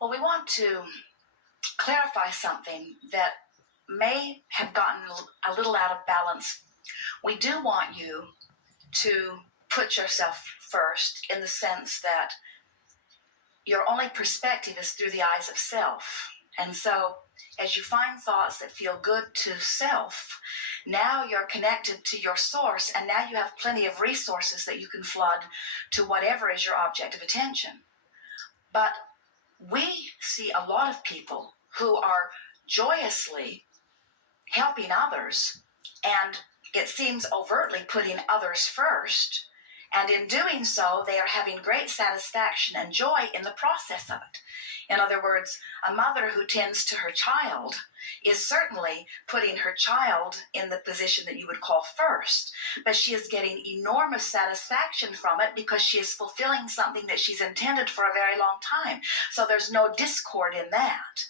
Well, we want to clarify something that may have gotten a little out of balance. We do want you to put yourself first in the sense that your only perspective is through the eyes of self. And so as you find thoughts that feel good to self, now you're connected to your source, and now you have plenty of resources that you can flood to whatever is your object of attention. But we see a lot of people who are joyously helping others, and it seems overtly putting others first. And in doing so, they are having great satisfaction and joy in the process of it. In other words, a mother who tends to her child is certainly putting her child in the position that you would call first, but she is getting enormous satisfaction from it because she is fulfilling something that she's intended for a very long time. So there's no discord in that.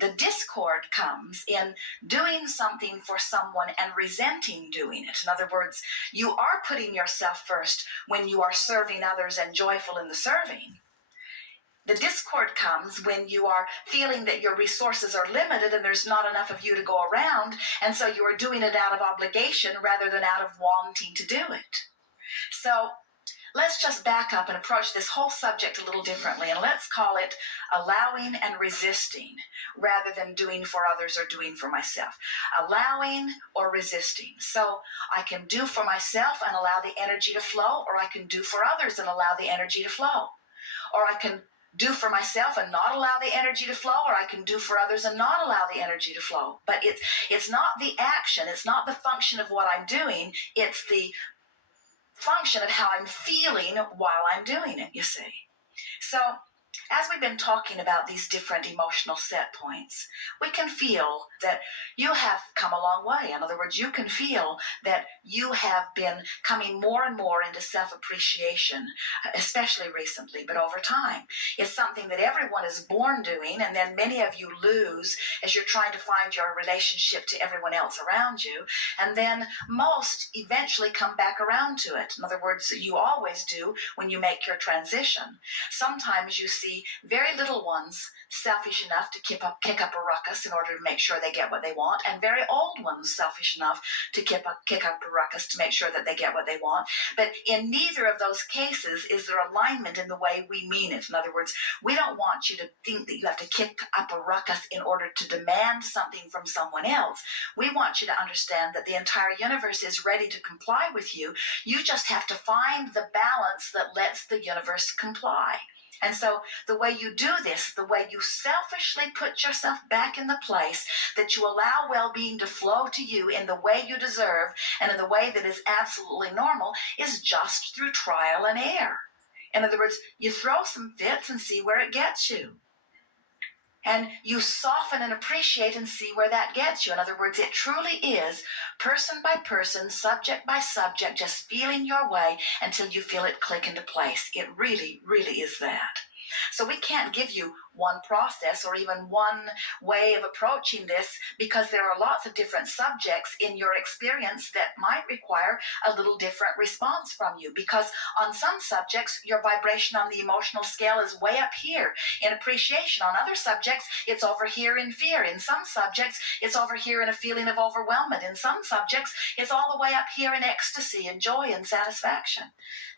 The discord comes in doing something for someone and resenting doing it. In other words, you are putting yourself first when you are serving others and joyful in the serving. The discord comes when you are feeling that your resources are limited and there's not enough of you to go around, and so you are doing it out of obligation rather than out of wanting to do it. So let's just back up and approach this whole subject a little differently, and let's call it allowing and resisting rather than doing for others or doing for myself. Allowing or resisting. So I can do for myself and allow the energy to flow, or I can do for others and allow the energy to flow. Or I can do for myself and not allow the energy to flow, or I can do for others and not allow the energy to flow. But it's not the action, it's not the function of what I'm doing, it's the function of how I'm feeling while I'm doing it, you see. So as we've been talking about these different emotional set points, we can feel that you have come a long way. In other words, you can feel that you have been coming more and more into self-appreciation, especially recently, but over time. It's something that everyone is born doing, and then many of you lose as you're trying to find your relationship to everyone else around you, and then most eventually come back around to it. In other words, you always do when you make your transition. Sometimes you see very little ones selfish enough to kick up a ruckus in order to make sure they get what they want, and very old ones selfish enough to kick up a ruckus to make sure that they get what they want. But in neither of those cases is there alignment in the way we mean it. In other words, we don't want you to think that you have to kick up a ruckus in order to demand something from someone else. We want you to understand that the entire universe is ready to comply with you. You just have to find the balance that lets the universe comply. And so the way you do this, the way you selfishly put yourself back in the place that you allow well-being to flow to you in the way you deserve and in the way that is absolutely normal, is just through trial and error. In other words, you throw some fits and see where it gets you. And you soften and appreciate and see where that gets you. In other words, it truly is person by person, subject by subject, just feeling your way until you feel it click into place. It really, really is that. So we can't give you one process or even one way of approaching this, because there are lots of different subjects in your experience that might require a little different response from you, because on some subjects your vibration on the emotional scale is way up here in appreciation. On other subjects it's over here in fear. In some subjects it's over here in a feeling of overwhelmment. In some subjects it's all the way up here in ecstasy and joy and satisfaction.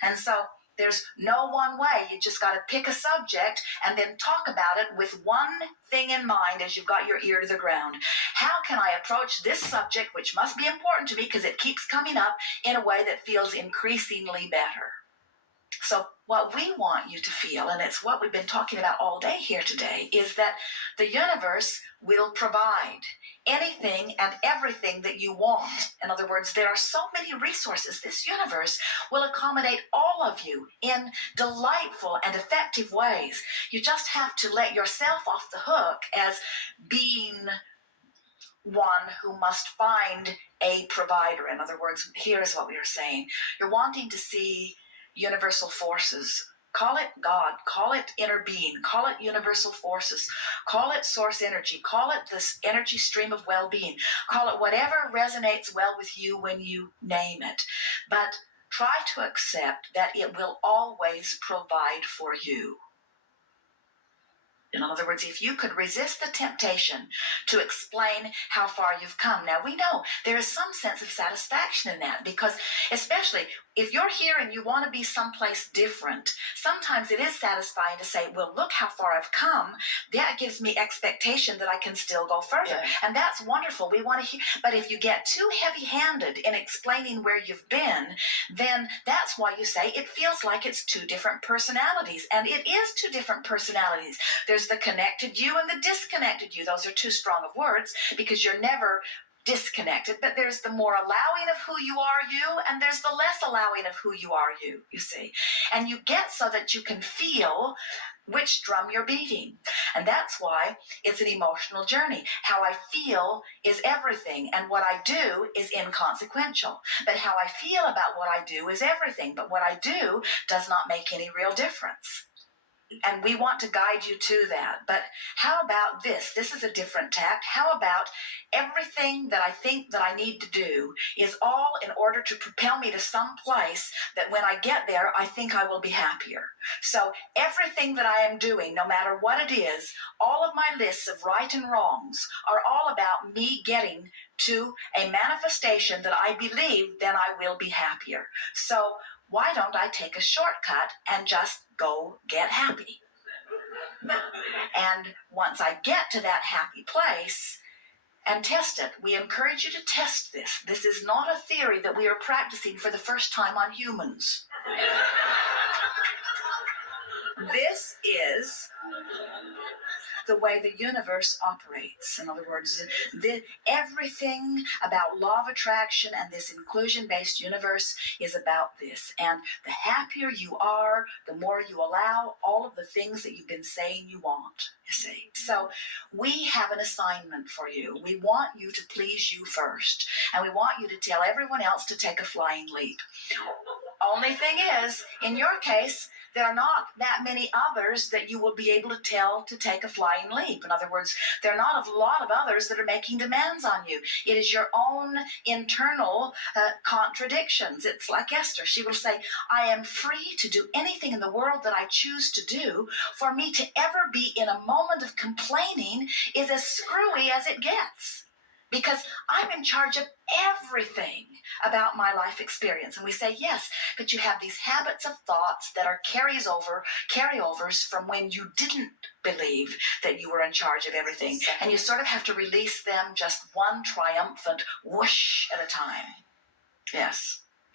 And so there's no one way. You just got to pick a subject and then talk about it with one thing in mind as you've got your ear to the ground. How can I approach this subject, which must be important to me because it keeps coming up, in a way that feels increasingly better? So what we want you to feel, and it's what we've been talking about all day here today, is that the universe will provide anything and everything that you want. In other words, there are so many resources. This universe will accommodate all of you in delightful and effective ways. You just have to let yourself off the hook as being one who must find a provider. In other words, here's what we are saying. You're wanting to see universal forces. Call it God, call it inner being, call it universal forces, call it source energy, call it this energy stream of well-being, call it whatever resonates well with you when you name it. But try to accept that it will always provide for you. In other words, if you could resist the temptation to explain how far you've come. Now, we know there is some sense of satisfaction in that, because especially if you're here and you want to be someplace different, sometimes it is satisfying to say, well, look how far I've come. That gives me expectation that I can still go further. Yeah. And that's wonderful. We want to hear. But if you get too heavy-handed in explaining where you've been, then that's why you say it feels like it's two different personalities. And it is two different personalities. There's the connected you and the disconnected you. Those are too strong of words, because you're never disconnected, but there's the more allowing of who you are, you, and there's the less allowing of who you are, you see. And you get so that you can feel which drum you're beating. And that's why it's an emotional journey. How I feel is everything, and what I do is inconsequential. But how I feel about what I do is everything, but what I do does not make any real difference. And we want to guide you to that. But how about this? This is a different tact. How about everything that I think that I need to do is all in order to propel me to some place that when I get there, I think I will be happier. So everything that I am doing, no matter what it is, all of my lists of right and wrongs are all about me getting to a manifestation that I believe then I will be happier. So why don't I take a shortcut and just go get happy? And once I get to that happy place and test it, we encourage you to test this. This is not a theory that we are practicing for the first time on humans. This is the way the universe operates. In other words, everything about law of attraction and this inclusion-based universe is about this. And the happier you are, the more you allow all of the things that you've been saying you want, you see. So we have an assignment for you. We want you to please you first. And we want you to tell everyone else to take a flying leap. Only thing is, in your case, there are not that many others that you will be able to tell to take a flying leap. In other words, there are not a lot of others that are making demands on you. It is your own internal contradictions. It's like Esther. She will say, I am free to do anything in the world that I choose to do. For me to ever be in a moment of complaining is as screwy as it gets, because I'm in charge of everything about my life experience. And we say, yes, but you have these habits of thoughts that are carryovers from when you didn't believe that you were in charge of everything. And you sort of have to release them just one triumphant whoosh at a time. Yes.